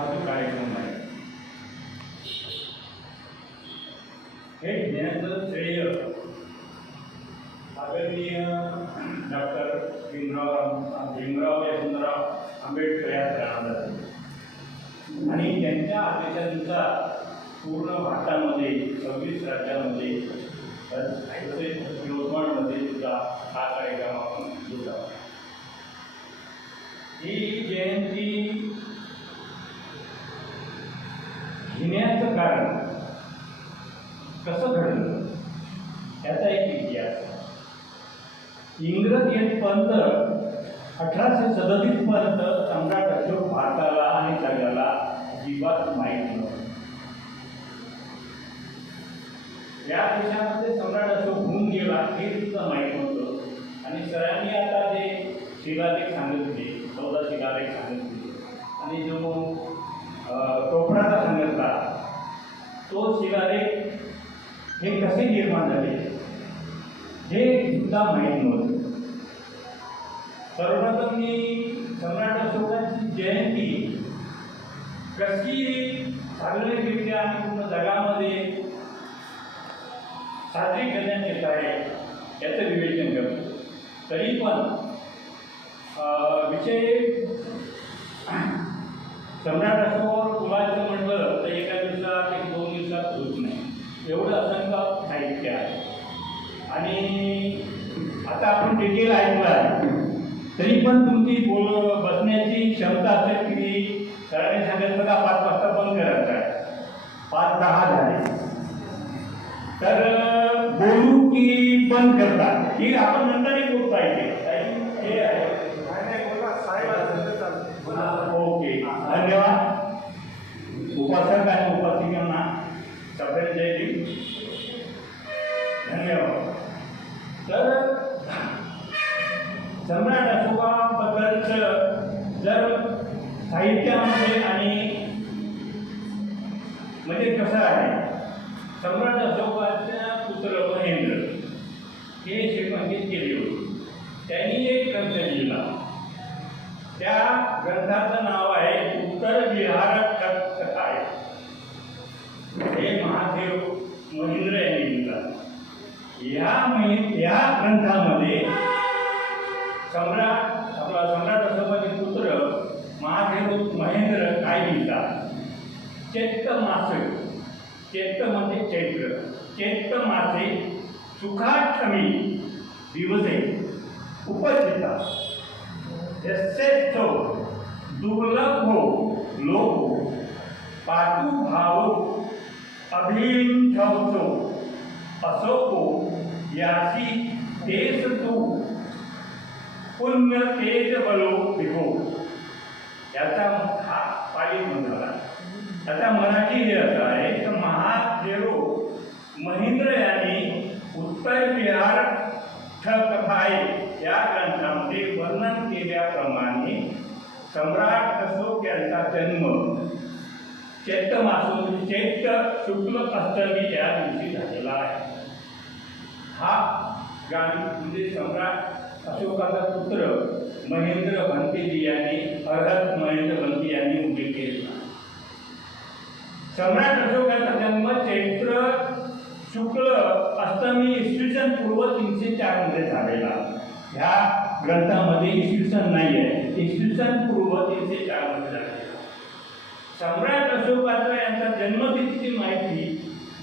हा जो कार्यक्रम आहे हे घेण्याचं श्रेय आदरणीय डॉक्टर भीमराव यशवंतराव आंबेडकर या सरांना जाते आणि त्यांच्या आदेशानुसार पूर्ण भारतामध्ये 26 राज्यामध्ये यवतमाळमध्ये सुद्धा हा कार्यक्रम आपण घेत आहोत. ही जयंती घेण्याचं कारण कसं घडलं याचा एक इतिहास. इंग्रज येतपर्यंत 1837 पर्यंत सम्राट अशोक भारताला आणि जगाला अजिबात माहीत नव्हतं. या देशामध्ये सम्राट अशोक होऊन गेला हे सुद्धा माहीत नव्हतं. आणि सरांनी आता जे शिलालेख सांगितले 14 शिलालेख सांगितले आणि जो टोपणाचा सांगितला तो शिलालेख हे कसे निर्माण झाले हे सुद्धा माहीत नव्हतं. सर्वप्रथम मी सम्राट अशोकाची जयंती कशी सार्वजनिकरित्या आणि पूर्ण जगामध्ये साजरी करण्यात येत आहे याचं विवेचन करतो. तरी पण विषय सम्राट अशोकावर बोलायचं म्हटलं तर एका दिवसात 1-2 दिवसात होत नाही. एवढं असंख्य साहित्य आहे आणि आता आपण डिटेल ऐकलं आहे तरी पण तुमची बसण्याची क्षमता असेल की सरांनी सांगितलं का 5 वाजता बंद करायचं आहे, 5:10 झाले तर बोलू की बंद करतात की आपण नंतरही बोलत पाहिजे हे आहे. ओके, धन्यवाद. उपासक आणि उपासिकांना सगळे जय हिंद, धन्यवाद. तर सम्राट अशोकाबद्दलचं जर साहित्यामध्ये आणि म्हणजे कसं आहे, सम्राट अशोकाचा पुत्र महेंद्र हे शिकवणीत केले होते. त्यांनी एक ग्रंथ लिहिला. त्या ग्रंथाचं नाव आहे उत्तर बिहार कथा. हे महादेव महेंद्र यांनी लिहिला. या ग्रंथामध्ये सम्राट अशोकाचे पुत्र महादेव महेंद्र काय लिहितात, चैत्र मासे, चैत्र म्हणजे चैत्र, चैत्र मासे सुखाक्षमी दिवसे उपस्थिता यस्येच्छो दुर्लभो लोको पाटू भावो अभिंछवतो असोको यासी तेज तू पुण्य तेज बलो विभो. याचा हा पाळी म्हणला. आता मराठी हे असं आहे तर महादेव महेंद्र यांनी उत्तर बिहार कथाय या ग्रंथामध्ये वर्णन केल्याप्रमाणे सम्राट अशोक यांचा जन्म चैत्र मास चैत्र शुक्ल अष्टमी या दिवशी झालेला आहे. हा म्हणजे सम्राट अशोकाचा पुत्र महेंद्र भंतेजी यांनी अर्हत महेंद्र भंते यांनी उल्लेख केला. सम्राट अशोकाचा जन्म चैत्र शुक्ल अष्टमी इसवी पूर्व 304 मध्ये झालेला. ह्या ग्रंथामध्ये इसवी सन नाही आहे, इसवी पूर्व 304 मध्ये झालेला. सम्राट अशोकाचा यांचा जन्मतिथीची माहिती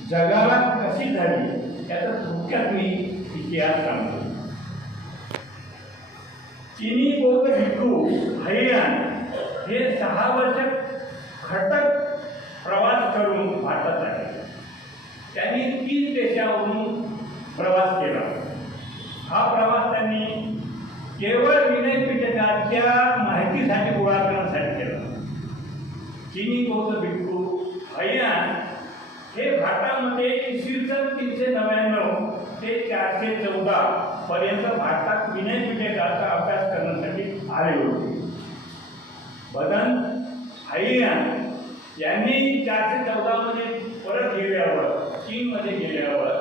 जगाला कशी झाली याचा थोडक्यात मी इतिहास सांगतो. चीनी बौद्ध भिक्खू हैयान हे 6 वर्ष खटक प्रवास करून भारतात आले. त्यांनी 30 देशावरून प्रवास केला. हा प्रवास त्यांनी केवळ विनयपीठकाच्या माहितीसाठी गोळा करण्यासाठी केला. चीनी बौद्ध भिक्खू हैयान हे भारतामध्ये इसवी सन 399 ते 414 पर्यंत भारतात विनयपीठकाचा अभ्यास करण्यासाठी आले होते. बदन हैयान यांनी 414 मध्ये परत गेल्यावर चीनमध्ये गेल्यावर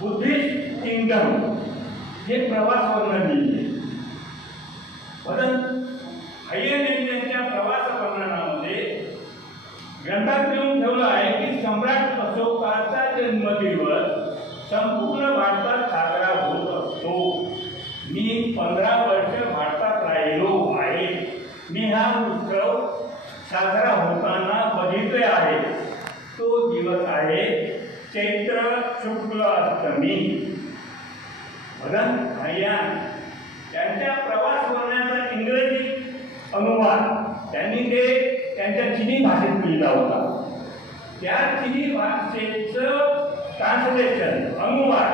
बुद्धिस्ट किंगडम हे प्रवास वर्णन लिहिले. बदन हैयान यांच्या प्रवास वर्णनामध्ये हा उत्सव साजरा होताना बघितले आहे तो दिवस आहे चैत्र शुक्ल अष्टमी. भदन भाय्यान त्यांच्या प्रवास वर्णनाचा इंग्रजी अनुवाद त्यांनी ते त्यांच्या चिनी भाषेत लिहिला होता. त्या चिनी भाषेचं ट्रान्सलेशन अनुवाद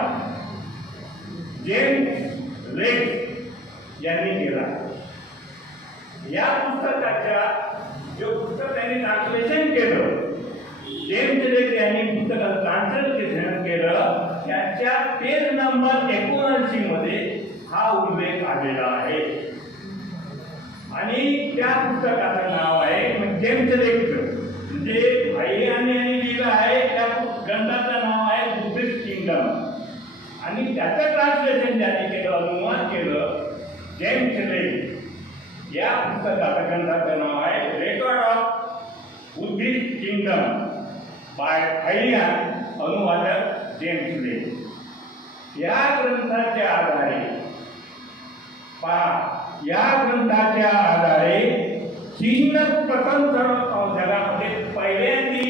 जेम्स लेक यांनी केला. या पुस्तकाच्या जो पुस्तक त्यांनी ट्रान्सलेशन केलं, जेम्स लेक यांनी पुस्तकाचं ट्रान्सलेशन केलं, त्याच्या पेज नंबर 79 मध्ये हा उल्लेख आलेला आहे. आणि त्या पुस्तकाचं नाव आहे जेम्स लेकचं, म्हणजे भाई यांनी लिहिलं आहे. त्या ग्रंथाचं नाव आहे बुद्धिस्ट किंगडम. आणि त्याचं ट्रान्सलेशन ज्यांनी केलं, अनुवाद केलं, जेम्स लेक. या पुस्तकाचं ग्रंथाचं नाव आहे record of Buddhist kingdom by हायलियन, अनुवादक जेम्स लेक. या ग्रंथाच्या आधारे चीन प्रथम जगामध्ये पहिल्यांदी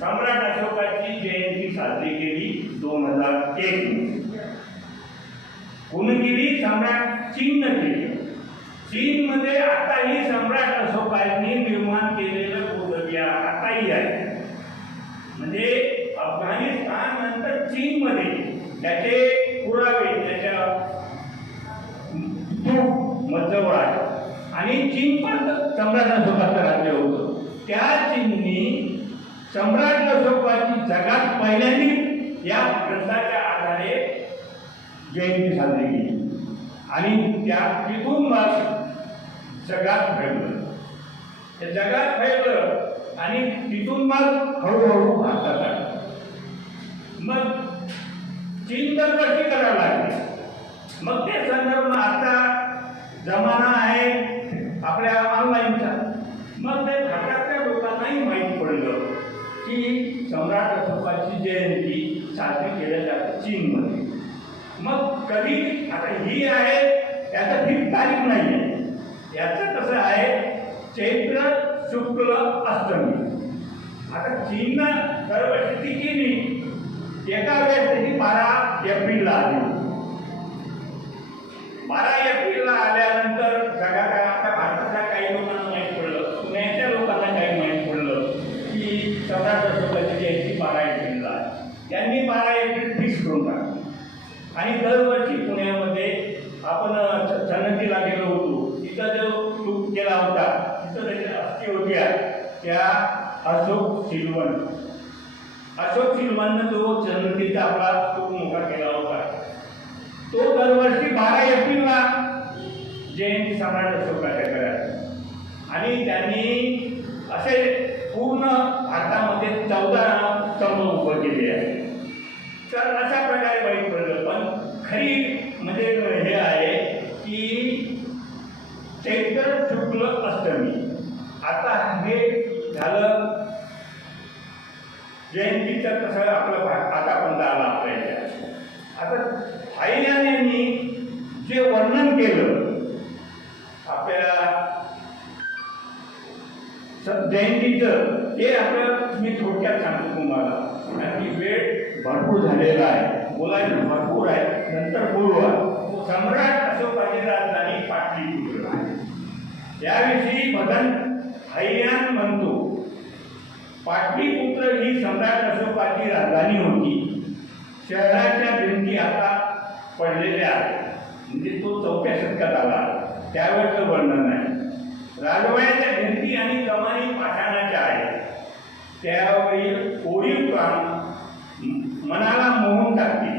सम्राट अशोकाची जयंती साजरी केली 2001. कोण केली? सम्राट चीननं केली. चीनमध्ये आताही सम्राट अशोकांनी निर्माण केलेलं बौद्धविहार आताही आहे. म्हणजे अफगाणिस्तान नंतर चीनमध्ये त्याचे पुरावे, त्याच्या मध्यवर आहे. आणि चीन पण सम्राट अशोकाचं राज्य होतं. त्या चीननी सम्राट अशोकाची जगात पहिल्यांदी या ग्रंथाच्या आधारे जयंती साजरी केली. आणि तिथून मग जगात फैललं. ते जगात फैललं आणि तिथून मग हळूहळू भारतात आलं. मग चीन दरवर्षी करायला लागले. मग ते संदर्भ आता जमाना आहे आपल्या ऑनलाईनचा. मग ते भारतातल्या लोकांनाही माहीत पडलं की सम्राट अशोकाची जयंती साजरी केल्या जाते चीनमध्ये. मग कधी आता ही आहे, याचं ठीक तारीख नाही आहे. याचं कसं आहे, चैत्र शुक्ल अष्टमी. आता चीननं दरवर्षी ती केली. एका वेळेस त्याची 12 एप्रिलला आली. 12 एप्रिलला आल्यानंतर जगात आता भारतातल्या काही लोकांना माहीत पडलं, पुण्याच्या लोकांना काही माहीत पडलं की सम्राट अशोकाची जयंती 12 एप्रिलला आहे. त्यांनी 12 एप्रिल फिक्स करून टाकली. आणि दरवर्षी पुण्यामध्ये आपण सन्नतीला गेलो होतो, तिथं जो स्तूप केला होता, तिथं त्याच्या अस्थी होत्या त्या अशोक सिलवननं जो सन्नतीचा आपला स्तूप मोठा केला होता, तो दरवर्षी 12 एप्रिलला जयंती सम्राट अशोकाच्या करायची. आणि त्यांनी असे पूर्ण भारतामध्ये 14 स्तंभ उभं केले आहे. तर अशा प्रकारे माहीत पडलं. पण खरी म्हणजे हे आहे की चैत्र शुक्ल अष्टमी. आता हे झालं जयंतीचं कसं आपलं आतापर्यंत आला आपल्या. आता हायलियन यांनी जे वर्णन केलं आपल्या जयंतीचं, ते आपलं मी थोडक्यात सांगतो तुम्हाला. आणि वेळ भरपूर झालेला आहे, बोलायचं भरपूर आहे, नंतर बोलूया. सम्राट अशोकाची राजधानी पाटलीपुत्र आहे. याविषयी भदन हायलियन म्हणतो, पाटलीपुत्र ही सम्राट अशोकाची राजधानी होती. शहराच्या भिंती आता पडलेल्या आहेत. म्हणजे तो 4व्या शतकात आला, त्यावेळेचं वर्णन आहे. राजवाड्याच्या भिंती आणि कमानी पाषाणाच्या आहेत. त्यावरील कोरीव काम मनाला मोहून टाकते.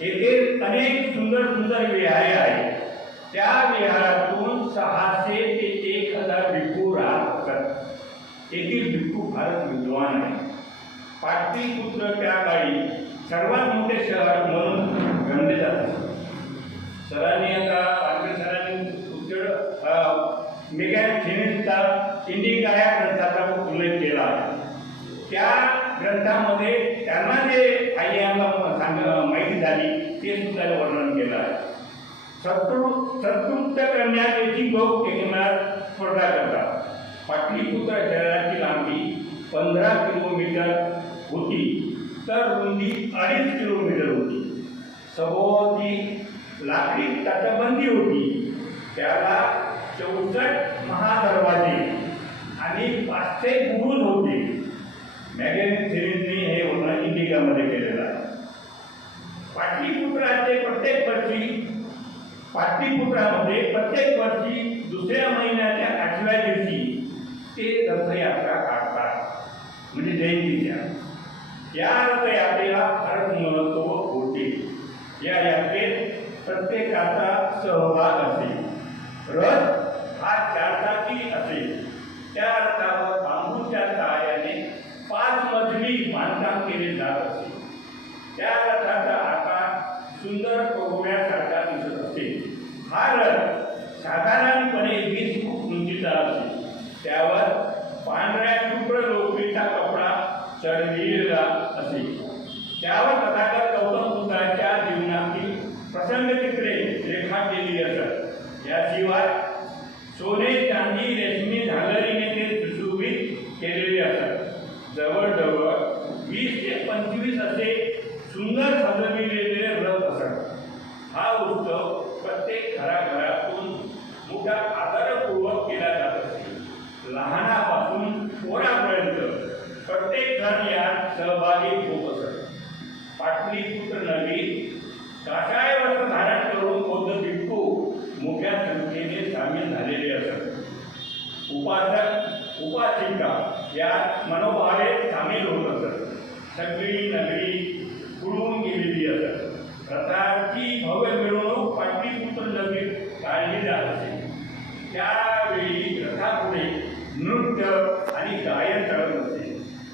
येथे अनेक सुंदर सुंदर विहारे आहेत. त्या विहारातून 600 ते 1000 भिक्खू राहतात. येथील भिक्खू फारच विद्वान आहे. पाटलीपुत्र त्या काळी सर्वात मोठे शहर म्हणून गणले जाते. सरांनी आता पाटील सरांनी मेगॅथेनिसचा इंडिका या ग्रंथाचा उल्लेख केला आहे. त्या ग्रंथामध्ये त्यांना जे हायलियनला माहिती झाली ते सुद्धा वर्णन केलं आहे. सत्कृत्य करण्यात येथील लोक एकमेकांत स्पर्धा करतात. पाटलीपुत्र शहराची लांबी 15 किलोमीटर होती, तर रुंदी 2.5 किलोमीटर होती. सभोवती लाकडी तटबंदी होती. त्याला 64 महादरवाजे आणि 500 बुरुज होते. मॅगझिन सिरीजने हे वर्णन इंडिकामध्ये केलेलं आहे. पाटलीपुत्रामध्ये प्रत्येक वर्षी दुसऱ्या महिन्याच्या 8व्या दिवशी ते रथयात्रा काढतात, म्हणजे जयंतीच्या. या रथयात्रेला फार महत्त्व होते. या यात्रेत प्रत्येकाचा सहभाग असेल. रथ हा 4 चाकी असेल. त्या रथावर बांबूच्या सहाय्याने 5 मजली बांधकाम केले जात असे. त्या रथाचा आकार सुंदर कोगव्यासारखा दिसत असे. हा रथ साधारणपणे 20 फूट उंचीचा असे. त्यावर पांढऱ्या शुभ्र लोकरीचा कपडा चढविलेला असे. त्यावर तथागत गौतम बुद्धाच्या जीवनातील प्रसंगचित्रे रेखाटलेली असत. याशिवाय सोने, चांदी, रेशमी झालरीने ते सुशोभित केलेले असत. जवळजवळ 20 ते 25 असे सुंदर सजविलेले रथ असत. हा उत्सव प्रत्येक घराघरातून मोठ्या आदरपूर्वक केला जात असे. लहानापासून पोरापर्यंत प्रत्येक जण यात सहभागी होत असत. पाटलीपुत्र नगरीत काषाय वस्त्र धारण करून बौद्ध भिक्खू मोठ्या संख्येने सामील झालेले असत. उपासक उपासिका यात मनोभावे सामील होत असत. सगळी नगरी उडून गेलेली असत. रथाची भव्य मिरवणूक पाटलीपुत्र नगरीत काढली जात असे. त्यावेळी रथापुढे नृत्य आणि गायन चालत असे.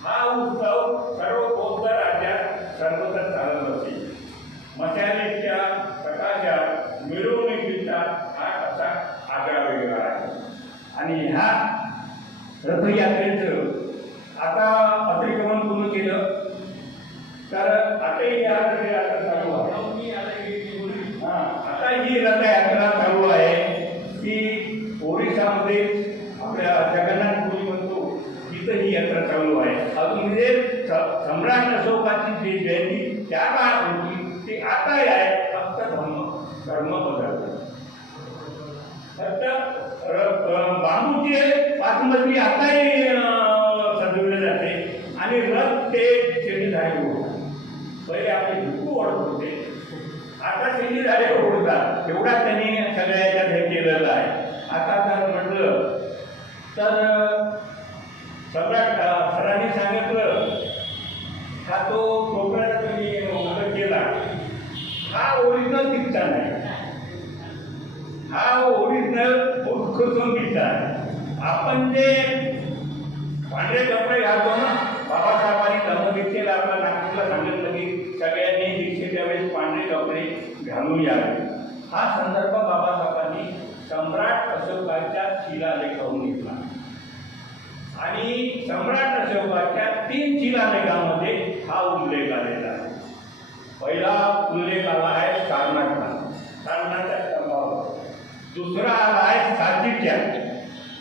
हा उत्सव सर्व बौद्ध राज्यात सर्वत्र चालत असे. मशालीच्या प्रकाशात मिरवणुकीचा हा कसा आगळा वेगळा आहे. आणि ह्या रथयात्रेचं आता अतिक्रमण पूर्ण केलं तर आताही या रथयात्रा चालू आहे. आता ही रथयात्रा चालू आहे की ओरिसामध्ये आपल्या जगन्नाथपुरी म्हणतो तिथं ही यात्रा चालू आहे. अजून म्हणजे सम्राट अशोकाची जी जयंती त्या काळात होती ती आता आहे. फक्त धर्म बदलला. फक्त बांबूचे 5 मजली आताही सजवले जाते आणि रथ ते शेंडीधारे ओढतात. पहिले आपले भिक्खू ओढत होते, आता शेंडीधारे ओढतात. एवढा त्यांनी सगळ्याच्या हे केलेलं आहे. आता जर म्हटलं तर सम्राट सरांनी सांगितलं हा तो कोकणात त्यांनी उल्लेख केला. हा ओरिजिनल दिसता नाही. हा ओरिजिनल उत्कृष्ट दिसता. आपण जे पांढरे कपडे घालतो ना, बाबासाहेबांनी धम्मदीक्षेला आपल्या नागपूरला सांगितलं की सगळ्यांनी दीक्षेच्या वेळेस पांढरे कपडे घालून यावे. हा संदर्भ बाबासाहेबांनी सम्राट अशोकाच्या शिलालेखावरून घेतला. आणि सम्राट अशोकाच्या 3 शिलालेखामध्ये हा उल्लेख आलेला आहे. पहिला उल्लेख आला आहे सारनाथच्या स्तंभावर. दुसरा आला आहे साथीच्या.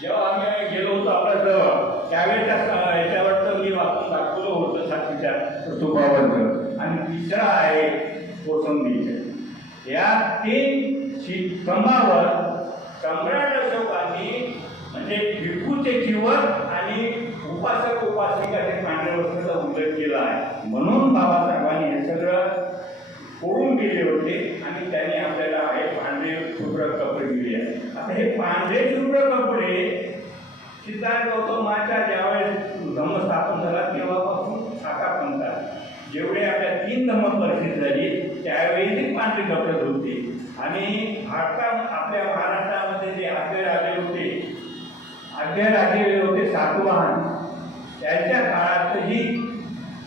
जेव्हा आम्ही गेलो होतो आपल्या जवळ त्यावेळेच्या याच्यावरचं मी वाचून दाखवलं होतं साथीच्या स्तूपावरचं. आणि तिसरा आहे कोसंबीच्या. या 3 स्तंभावर सम्राट अशोकांनी म्हणजे भिक्खूचे जीवन आणि उपासक उपासिकाचे पांढऱ्या वस्त्राचा उल्लेख केला आहे. म्हणून बाबासाहेबांनी हे सगळं कोरून गेले होते आणि त्यांनी आपल्याला हे पांढरे शुभ्र कपडे दिले आहेत. आता हे पांढरे शुभ्र कपडे सिद्धार्थ गौतमाच्या ज्यावेळेस धम्म स्थापन झाला तेव्हापासून आतापर्यंत जेवढे आपल्या 3 धम्म परिषद झाली त्यावेळी ते पांढरे कपडे होते. आणि आपल्या महाराष्ट्रामध्ये जे आद्य राजे होते सातवाहन, त्यांच्या काळातही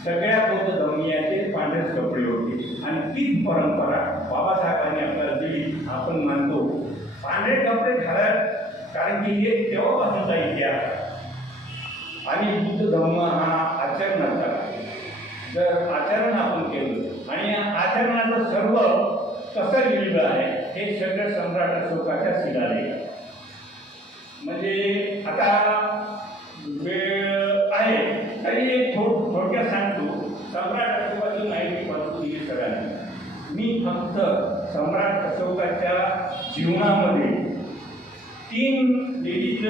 सगळ्या बौद्ध धर्मीयाचे पांढरेच कपडे होते. आणि तीच परंपरा बाबासाहेबांनी आपल्याला दिली. आपण मानतो पांढरे कपडे घालत, कारण की हे तेव्हापासूनचा इतिहास. आणि बुद्ध धर्म हा आचरणाचा. जर आचरण आपण केलं आणि या आचरणाचं सर्व कसं लिहिलं आहे हे सगळं सम्राट अशोकाच्या शिलालेख. म्हणजे आता फक्त सम्राट अशोकाच्या जीवनामध्ये 3 लेडीज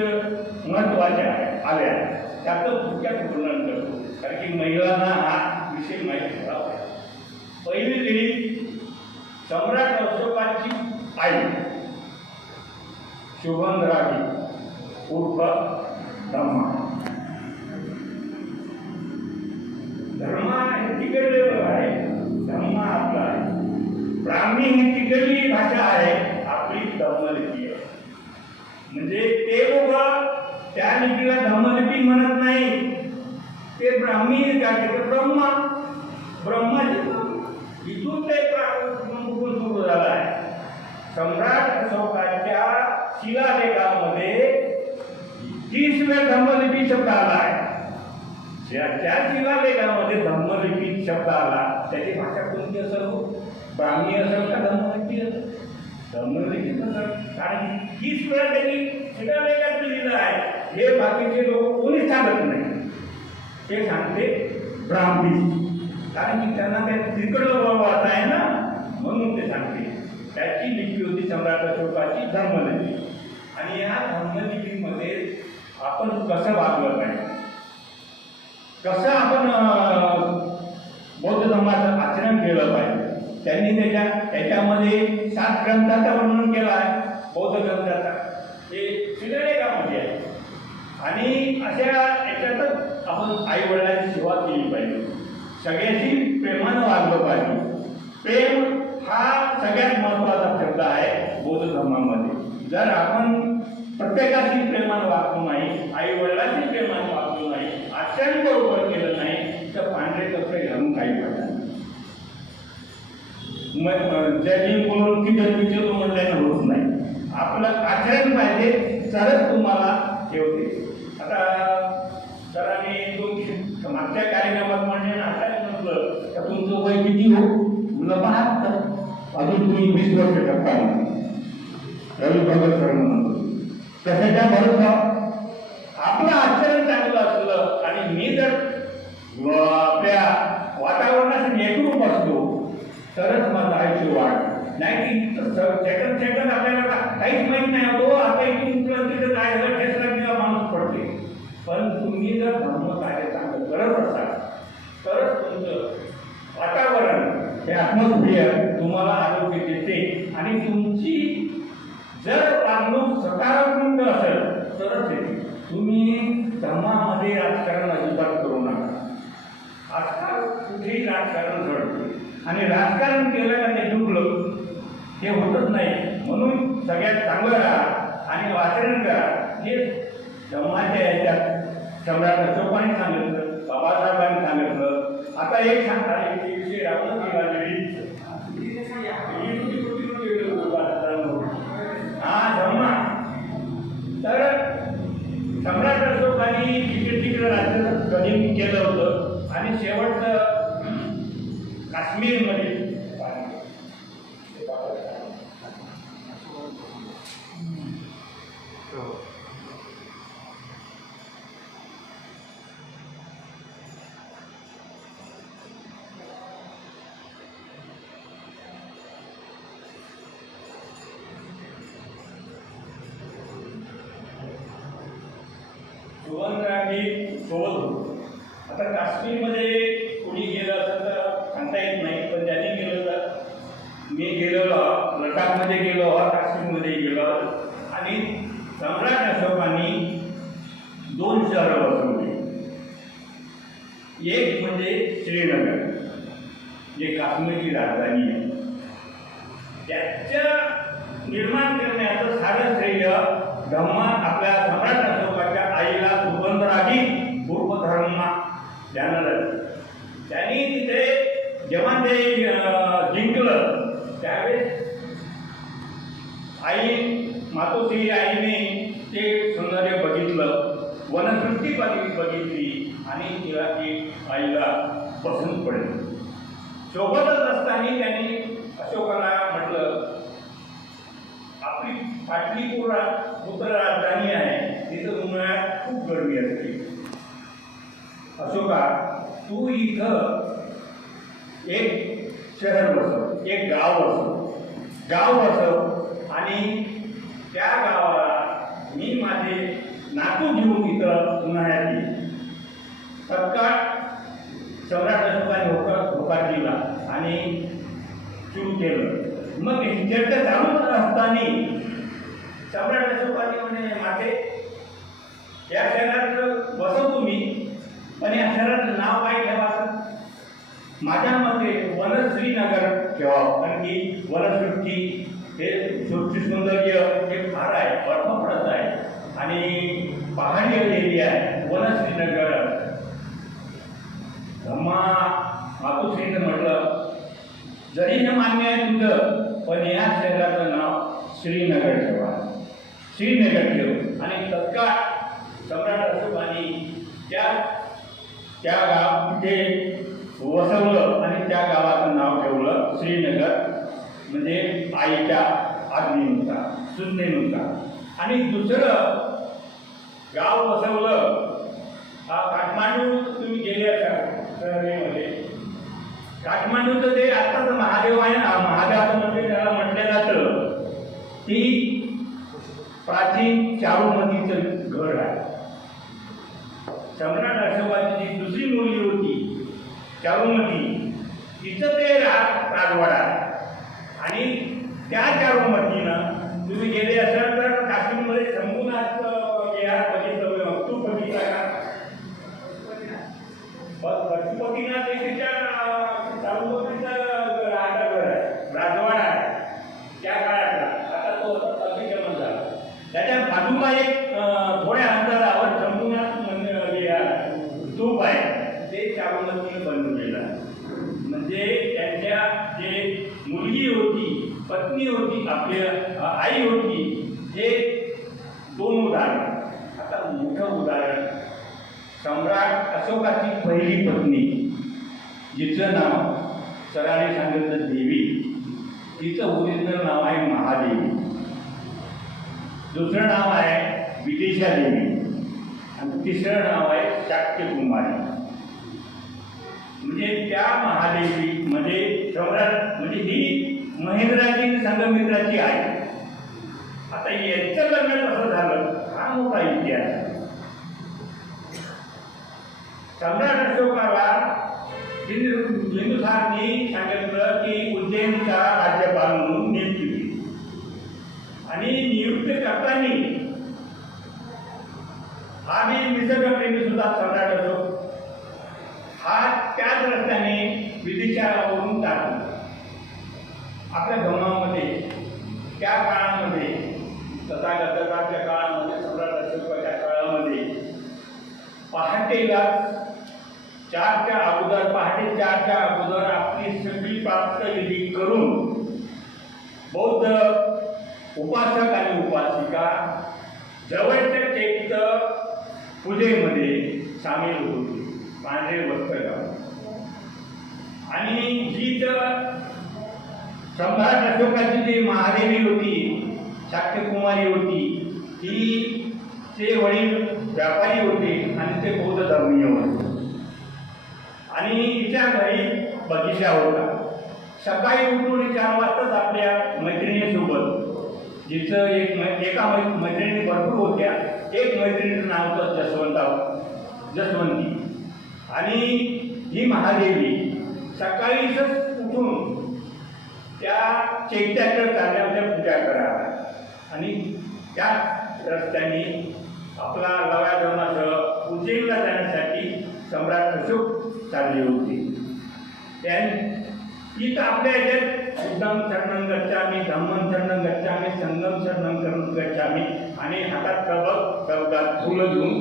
महत्वाच्या आल्या, त्याचं थोडक्यात वर्णन करतो, कारण की महिलांना हा विषय माहीत झाला. पहिली लेडी सम्राट अशोकाची आई शुभंगरागी उर्फ धम्मा. धर्मा हे तिकडले आहे, धम्मा आपला आहे. ब्राह्मी ही तिकडली भाषा आहे, आपली धम्मलिपी आहे. म्हणजे ते लोक त्या लिपीला धम्मलिपी म्हणत नाही, ते ब्राह्मी ब्रह्मा ब्रह्माची इथून ते सुरू झाला आहे. सम्राट अशोकाच्या शिलालेखामध्ये 30 वेळा धम्मलिपी शब्द आला आहे. ज्या शिलालेखामध्ये धम्मलिपी शब्द आला त्याची भाषा कोणती असेल? ब्राह्मी असेल का धम्मलिपी असेल? धम्मलिपी असेल, कारण 30 वेळा त्यांनी शिलालेखात लिहिलं आहे. हे बाकीचे लोक कोणी सांगत नाही, ते सांगते ब्राह्मी, कारण की त्यांना त्या तिकडलं वाचा आहे ना, म्हणून ते सांगते. त्याची लिपी होती सम्राट अशोकाची धम्मलिपी. आणि या धम्मलिपीमध्ये आपण कसं वागलं पाहिजे, कसं आपण बौद्ध धर्माचं आचरण केलं पाहिजे, त्यांनी त्याच्यामध्ये 7 ग्रंथाचं वर्णन केलं आहे. बौद्ध ग्रंथाचा हे शिलालेखामध्ये आहे. आणि अशा याच्यातच आपण आई वडिलांची सेवा केली पाहिजे, सगळ्याशी प्रेमानं वागलं पाहिजे. प्रेम हा सगळ्यात महत्त्वाचा शब्द आहे बौद्ध धर्मामध्ये. जर आपण प्रत्येकाशी प्रेमानं वागतो नाही, आई वडिलांशी प्रेमानं वागतो नाही, आचरण बरोबर केलं नाही, तर पांढरे कपडे घालून काही फायदा नाही. ज्यांनी बोलून की जन्मीचे म्हणल्यानं होत नाही. आपलं आचरण पाहिजे, तरच तुम्हाला ठेवते. आता सरांनी मागच्या कार्यक्रमात म्हणजे आचार्य म्हटलं तर तुमचं वय किती हो? मुलं 72, अजून तुम्ही 20 वर्ष टप्पा रवी भगत सर म्हणतो. त्याच्या भरोसा आपलं आचरण चांगलं असलं आणि मी जर आपल्या वातावरणाशी एकरूप असतो तरच माझं आयुष्य वाढ. नाही की सेकंड आपल्याला काहीच माहीत नाही होतो, आता इथून तिथं काय झालं ठेसला किंवा माणूस पडते. पण तुम्ही जर धर्म कार्य चांगलं करत असाल तरच तुमचं वातावरण हे ॲटमॉस्फिअर तुम्हाला आरोग्य देते. आणि तुमची जर वागणूक सकारात्मक असेल तरच येते. तुम्ही धर्मामध्ये राजकारण अजिबात करू नका. आजकाल कुठेही राजकारण घडते आणि राजकारण केलं का ते चुकलं, हे होतच नाही. म्हणून सगळ्यात चांगलं राहा आणि आचरण करा. हे धर्माच्या याच्यात सम्राट अशोकाने सांगितलं, बाबासाहेबांनी सांगितलं. आता एक सांगता एक विषय राहून गेला धर्मा. तर सम्राट अशोकाने तिकडे राज्य गनिम केलं होतं आणि शेवटचं काश्मीरमध्ये सोबत होतो. आता काश्मीरमध्ये कोणी गेलं असं तर सांगता येत नाही, पण ज्यांनी गेलं तर मी गेलेलो, लडाखमध्ये गेलो, काश्मीरमध्ये गेलो. आणि सम्राट अशोकांनी 2 शहरं बसवली. एक म्हणजे श्रीनगर, जे काश्मीरची राजधानी आहे. त्याच्या निर्माण करण्याचं सारं श्रेय धम्मा आपल्या सम्राट अशोकाच्या आईला सुगंधरागी पूर्व धर्मा जाणलं. त्यांनी तिथे जेव्हा ते जिंकलं त्यावेळेस आई मातोश्री आईने ते सौंदर्य बघितलं, वनसृष्टी बघितली आणि तिला ती आईला पसंत पडली. सोबतच असताना त्यांनी अशोकाला म्हटलं, आपली पाटलीपुत्र राजधानी आहे, तिथं उन्हाळ्यात खूप गरमी असते. अशोका, तू इथं एक शहर बसव, एक गाव बसव. गाव असं आणि त्या गावाला मी माझे नातू घेऊन इथं उन्हाळ्यात येईल. तत्काळ सम्राट अशोकाने होकार दिला आणि सुरू केलं. मग चर्चा चालू असताना सम्राट अशोकाने म्हणे माते या शहरात बसवतो मी, पण या शहराचं नाव काय ठेवायचं? माझ्या मते वनश्रीनगर ठेवावं, कारण की वनसृष्टी हे सृष्टी सौंदर्य हे फार आहे, बर्फ पडत आहे आणि पहाडी एरिया आहे. वनश्रीनगर ब्रह्मा मातोश्रीनं म्हटलं जरी हे मान्य आहे तुझं, पण या शहराचं नाव श्रीनगर ठेवा, श्रीनगर ठेव. आणि तत्काळ सम्राट अशोकाने त्या गाव तिथे वसवलं आणि त्या गावाचं नाव ठेवलं श्रीनगर, म्हणजे आईच्या आज्ञेनुसार, सूचनेनुसार. आणि दुसरं गाव वसवलं काठमांडू. तुम्ही गेले असाल सहलीमध्ये. काठमांडूचं ते आत्ताच महादेव आहे ना, महादेवाचं मंदिर त्याला म्हटलं जातं, ती प्राचीन चारुमतीचं घर आहे. सम्राट अशोकाची जी दुसरी मुलगी होती चारुमती, तिचं ते राजवाडा आहे. आणि त्या चारुमतीनं तुम्ही गेले असाल तर काश्मीरमध्ये शंभूनाथ विहार बघितलं, तू बघितला का? पशुपतीनाथ तिच्या चारुमतीचं राजवाडा आहे त्या काळातला. आता तो अतिक्रमण झाला. त्याच्या बाजूला एक थोड्या अंतरावर शंभूनाथ स्तूप आहे, ते चारुमतीने बनवलेलं आहे. म्हणजे त्यांच्या जे मुलगी होती, पत्नी होती, आपली आई होती, हे दोन उदाहरण. आता मोठं उदाहरण सम्राट अशोकाची पहिली पत्नी, जिचं नाव सरांनी सांगितलं देवी, तिचं ओरिजिनल नाव आहे महादेवी. दुसरं नाव आहे विदिशा देवी आणि तिसरं नाव आहे शाक्यकुमारी. म्हणजे त्या महादेवी म्हणजे सम्राट म्हणजे ही महेंद्राची संघमित्राची आहे. आता यांचं लग्न कसं झालं हा मोठा इतिहास. सम्राट अशोकाला बिंदुसारनी सांगितलं की उज्जैनचा राज्यपाल म्हणून नियुक्ती केली आणि नियुक्त करताना हा मी निसर्गप्रेमी सुद्धा सम्राट अशोक हा त्याच रस्त्याने विदिशावरून टाकला. आपल्या धर्मामध्ये त्या काळामध्ये तथागताच्या काळामध्ये सम्राट अशोकाच्या काळामध्ये पहाटेला 4च्या अगोदर, पहाटे 4च्या अगोदर आपली सगळी प्राप्तविधी करून बौद्ध उपासक आणि उपासिका जवळच्या चैत्य पूजेमध्ये सामील होते, पांढरे वस्त्र घालून. आणि ही तर सम्राट अशोकाची जी महादेवी होती, शाक्यकुमारी होती, ती ते वडील व्यापारी होते आणि ते बौद्ध धर्मीय होते. आणि तिच्या घरी बगीचा होता. सकाळी उठून 4 वाजताच आपल्या मैत्रिणीसोबत, जिचं एका मैत्रिणी भरपूर होत्या, एक मैत्रिणीचं नाव होतं जसवंती. आणि ही महादेवी सकाळीच उठून त्या चैत्याच्या कार्याच्या पूजा कराव्या आणि त्या रस्त्याने आपला लव्या धर्मासह उज्जैनला जाण्यासाठी सम्राट अशोक चालले होते. ती तर आपल्या याच्यात बुद्धं शरणं गच्छामि, धम्मं शरणं गच्छामि, संघं शरणं गच्छामि आणि हातात फुलं घेऊन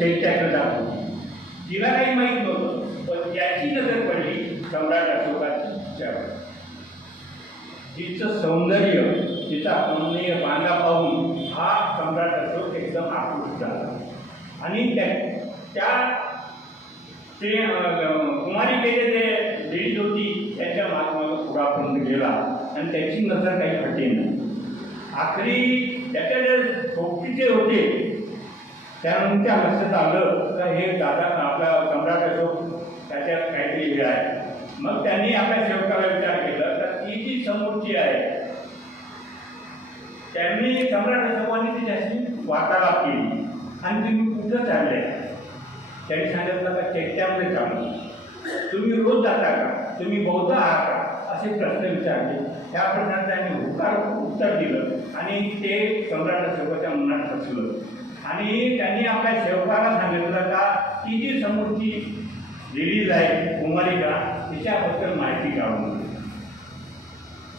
चैत्याकडे जातो. तिला काही माहीत नव्हतं, पण याची नजर पडली सम्राट अशोकाच्यावर. तिचं सौंदर्य, तिचा कमनीय बांधा पाहून हा सम्राट अशोक एकदम आकृष्ट झाला. आणि त्या कुमारिकेचे जे लेडीज होती त्याच्या मागं पुढापर्यंत गेला आणि त्याची नजर काही हटेना. आखरी त्याच्या जे सोबतीचे होते त्यानंतर लक्षात आलं का हे दादा आपला सम्राट अशोक त्याच्यात काहीतरी हे आहे. मग त्यांनी आपल्या सेवकाला विचार केला तर ती जी समोरची आहे त्यांनी सम्राट अशोकांनी त्याच्याशी वार्तालाप केली आणि तुम्ही कुठं चालले त्यांनी सांगितलं का चैत्यामध्ये चालू तुम्ही रोज जाता का तुम्ही बौद्ध आहात का असे प्रश्न विचारले त्या प्रश्नात त्यांनी होकार उत्तर दिलं आणि ते सम्राट अशोकाच्या मनात बसलं आणि त्यांनी आपल्या सेवकाला सांगितलं का ती जी समोरची लेडीज आहे कुमारिका तिच्याबद्दल माहिती काढून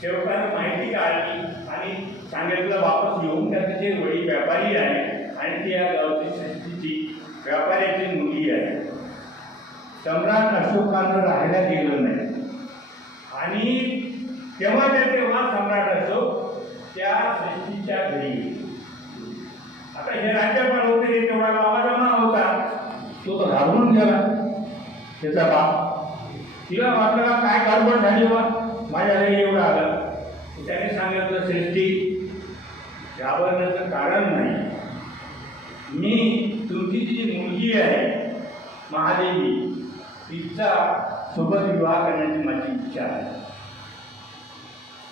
सेवकाने माहिती काढली आणि सांगितलं वापस येऊन त्याचे जे वडील व्यापारी आहे आणि ती या गावची षष्टीची व्यापाऱ्याची मुलगी आहे सम्राट अशोकानं राहायला गेलं नाही आणि तेव्हा सम्राट अशोक त्या षष्टीच्या घरी गेले. आता हे राज्यपाल होते तेवढा गावाजमा होता तो तर घाबरून गेला त्याचा बाप तिला वाटलं काय गडबड झाली बा माझ्या घरी एवढं आलं त्याने सांगितलं श्रेष्ठी घाबरण्याचं कारण नाही मी तुमची जी मुलगी आहे महादेवी तिचा सोबत विवाह करण्याची माझी इच्छा आहे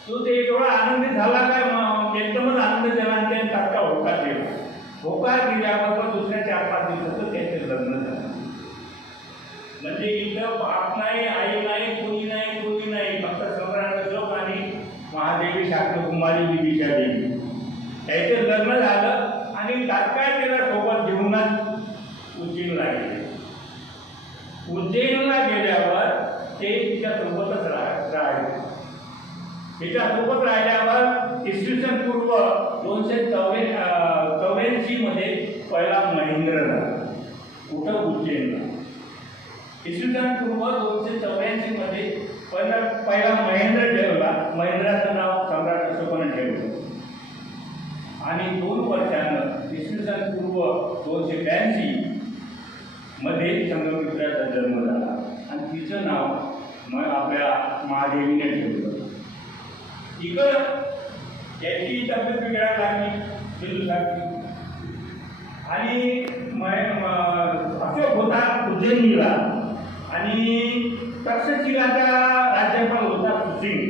तो ते एवढा आनंदित झाला काय एकदमच आनंद झाला आणि त्याने तात्काळ होकार दिला होकार दिल्याबरोबर दुसऱ्या 4-5 दिवसाचं त्याचे लग्न झालं म्हणजे इथं बाप नाही आई नाही कोणी नाही फक्त सम्राट अशोक आणि महादेवी शाक्यकुमारी विदिशा देवी त्याचे लग्न झालं आणि तात्काळ त्याला सोबत घेऊनच उज्जैनला गेले उज्जैनला गेल्यावर ते तिच्यासोबतच राहिले तिच्यासोबत राहिल्यावर इसवी सन पूर्व 284 मध्ये पहिला महेंद्र झाला कुठं उज्जैनला इसवी सन पूर्व 284 मध्ये पहिला महेंद्र ठेवला महेंद्राचं नाव सम्राट अशोकानं ठेवलं आणि 2 वर्षानं इसवी सन पूर्व 282 मध्ये संगमित्राचा जन्म झाला आणि तिचं नाव मग आपल्या महादेवीने ठेवलं इकडं याची तब्येत बिघडायला लागली बिंदूसारखी आणि अशोक होता उज्जैनीला आणि तक्षशिलाचा राज्यपाल होता सुसिंग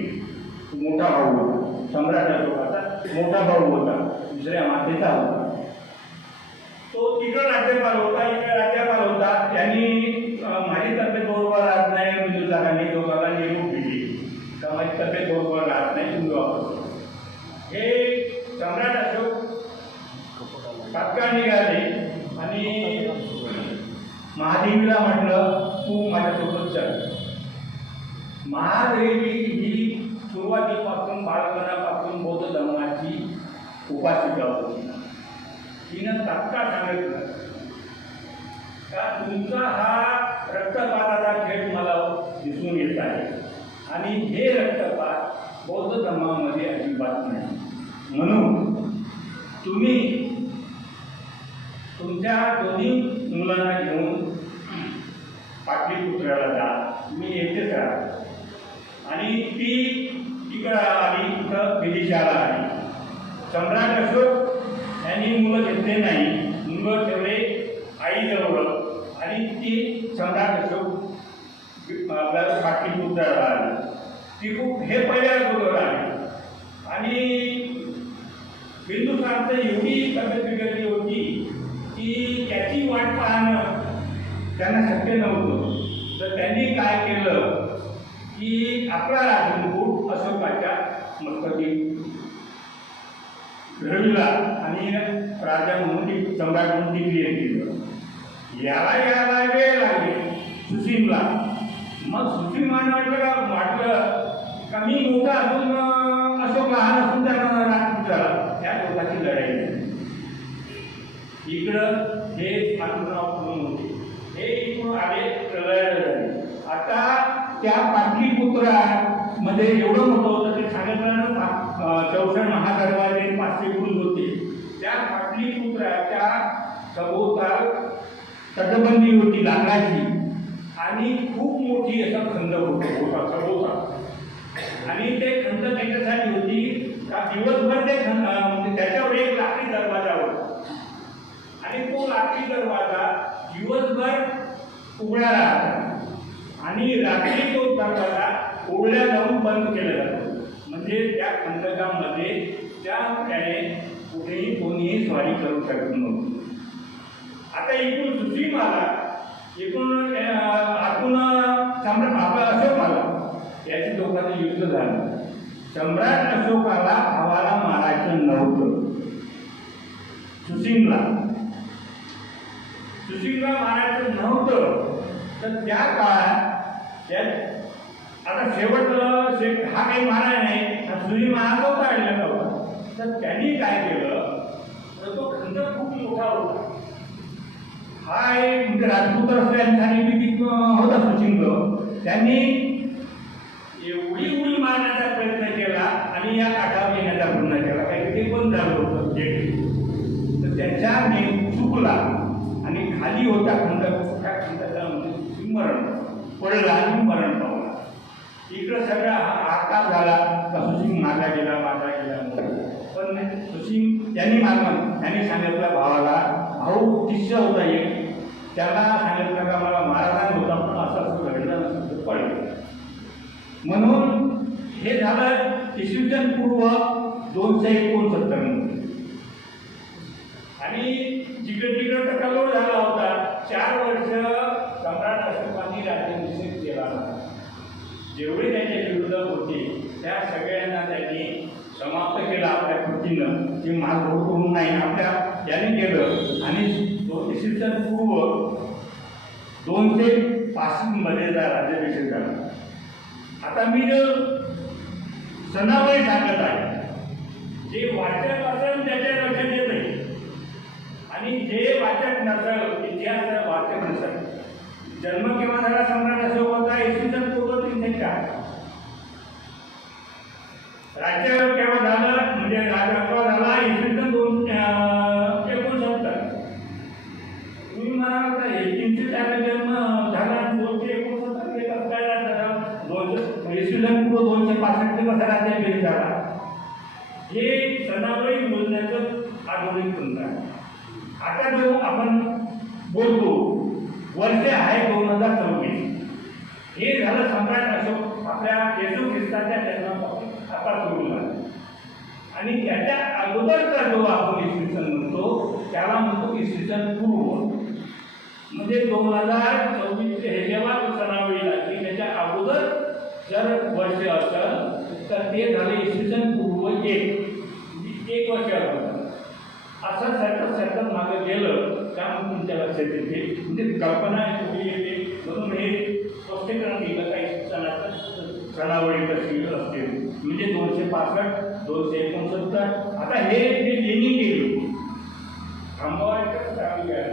मोठा भाऊ होता सम्राट अशोकाचा मोठा भाऊ होता दुसऱ्या मातेचा होता तो तिकडं राज्यपाल होता इकडे राज्यपाल होता त्यांनी माझी तब्येत बरोबर राहत नाही बिंदुसारांनी दोघांना निरोप दिली का माझी तब्येत बरोबर राहत नाही तुम्ही वापस हे सम्राट अशोक तात्काळ निघाले आणि महादेवीला म्हटलं तू माझ्यासोबत चल महादेवी ही सुरुवातीपासून बाळपणापासून बौद्ध धर्माची उपासिका होती तिनं तात्काळ सांगितलं का तुमचा हा रक्तपाताचा खेळ मला दिसून येत आहे आणि हे रक्तपात बौद्ध धर्मामध्ये अजिबात नाही म्हणून तुम्ही तुमच्या दोन्ही मुलांना घेऊन पाटलीपुत्राला जा मी येतेच राहा आणि ती तिकडं आली तिथं विदिशाला आली सम्राट अशोक यांनी मुलं घेतले नाही मुलं ठेवले आईजवळ आणि ती सम्राट अशोक आपल्या पाटलीपुत्राला आली ती खूप हे पहिल्या बरोबर आली आणि बिंदुसारचं एवढी तब्येत बिघडली होती की त्याची वाट पाहणं त्यांना शक्य नव्हतं तर त्यांनी काय केलं की आपला राजमुकुट अशोकाच्या मस्तकी घडविला आणि राजा म्हणून सम्राट म्हणून डिक्लेअर केलं याला वेळ लागेल सुसिमला मग सुसिमानं वाटलं का मी मोठा असून अशोक लहान असून त्यांना राजपुत्राला त्या लोकांची लढाई इकडं हे आंदोलनाव पूर्ण होते हे इकडून आले लढायला झाले आता त्या पाटलीपुत्रामध्ये एवढं मोठं होतं ते सांगितलं ना 64 महादरवाजे 500 गुरुज होते त्या पाटलीपुत्राच्या सभोवताल तटबंदी होती लाकडाची आणि खूप मोठी असा खंड होता सभोवताल आणि ते खंड त्याच्यासाठी होती का दिवसभर ते म्हणजे त्याच्यावर एक लाकडी दरवाजा होता आणि तो लाकडी दरवाजा दिवसभर उघडा राहता आणि रात्री तो दरवाजा उघड्या जाऊन बंद केला जातो. म्हणजे त्या खंडकामध्ये त्या ठिकाणी कुठेही कोणीही स्वारी करू शकत नव्हती. आता इकडून सुसीम आला, इकडून आतून सम्राट आपला अशोक आला. याची दोघांचं युद्ध झालं. सम्राट अशोकाला भावाला मारायचं नव्हतं. सुसीमला मारायचं नव्हतं. तर त्या काळात आता शेवट हा काही माराय नाही, सुसीम मारायचा होता आलेला होता. तर त्यांनी काय केलं, तर तो खंडक खूप मोठा होता. हा एक म्हणजे राजपूत असल्याने होता सुसीम. त्यांनी एवढी उडी मारण्याचा प्रयत्न केला आणि या काठावर येण्याचा प्रयत्न केला. काही ते बंद झालं होतं जेट. तर त्याच्याने चुकला आणि खाली होता खंडक. त्या खंडकामध्ये मरण पडला आणि मरण पावला. इकडं सगळा आकार झाला का सुसीम मारला गेला. पण सुसीम त्यांनी मारलं. त्यांनी सांगितलं भावाला, भाऊ शिष्य होता एक, त्याला सांगितलं का मला मारायला होता, पण असं घडलं नसतं पडलं. म्हणून हे झालं इसवी सन पूर्व 269 आणि जिकडे तर कलोळ झाला होता. 4 वर्ष सम्राट अशोकांनी राज्याभिषेक केला होता. जेवढे त्याच्या विरुद्ध होते त्या सगळ्यांना त्यांनी समाप्त केलं आपल्या कृतीनं. ते मारझोड करून नाही, आपल्या याने केलं. आणि इसवी सन पूर्व 265 मध्ये राज्याभिषेक झाला. आता मी जर सणावळी सांगत आहे, जे वाचक असेल त्याच्या लक्षात येत नाही, आणि जे वाचक नसेल, इतिहास वाचक नसेल. जन्म केव्हा झाला सम्राट अशोकाचा? इसवी सन पूर्व 304. राज्य केव्हा झालं, म्हणजे राजा केव्हा झाला? इसवी सन 269. तुम्ही म्हणाल का हे 304 जन्म झाला, 269 कसं काय झालं? इसवी सन पूर्व 265 कसा राज्याभिषेक झाला? हे सणावळी बोलण्याचं आधुनिक तंत्र आहे. आता जो आपण बोलतो वर्ष आहे 2024. हे झालं सम्राट अशोक आपल्या येशू ख्रिस्ताच्या जन्मापासून आता सुरू झालं. आणि त्याच्या अगोदरचा जो आपण इसवी सन म्हणतो त्याला म्हणतो इसवी सन पूर्व. म्हणजे 2024 हे जेव्हा सणावळी लागली त्याच्या अगोदर जर वर्ष असेल तर ते झाले इसवी सन पूर्व 1 वर्ष अगोदर. असं सरकत मागं गेलं का मग तुमच्या लक्षात येते, म्हणजे कल्पना येते. म्हणून हे स्पष्टीकरण दिलं काही सणावळी कशी असते. म्हणजे 265, 269. आता हे जे लेणी गेली थांबवायचं चालू आहे.